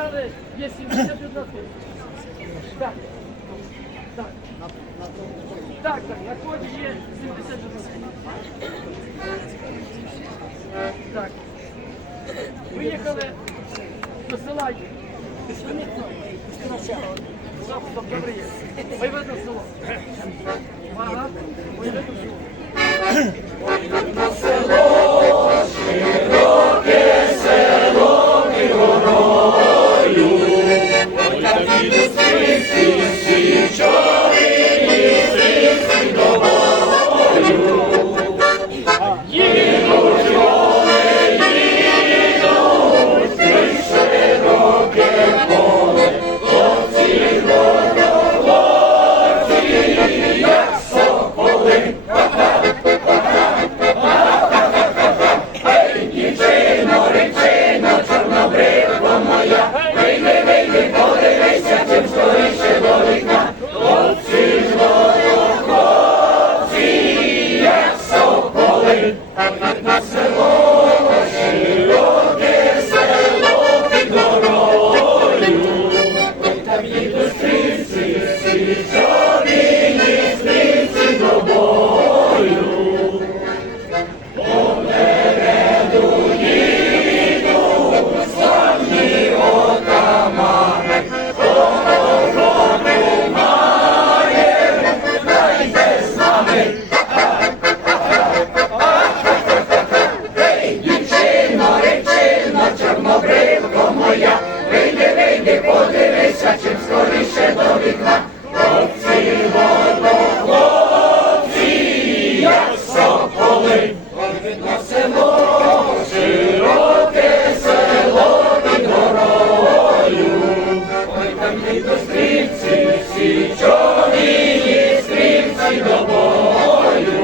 зібрали є 71 тисяча. Так. Так. Так, так, на коді є 71 тисяча. Так. Виїхали до села. Добре є. Ми видно село. Ага. Ми село. брилко моя, вийди, вийди, подивися, чим скоріше до вікна. Хлопці, водохлопці, як соколи, на село, широке село під горою, ой там ні до стрільці, всі чорні стрільці до бою.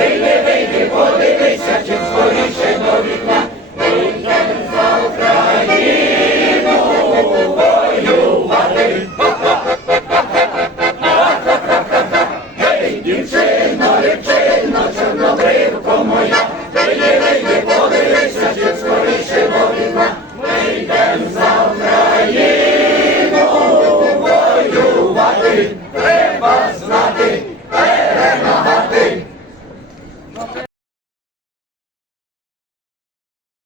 вийди, вийди, подивися, чи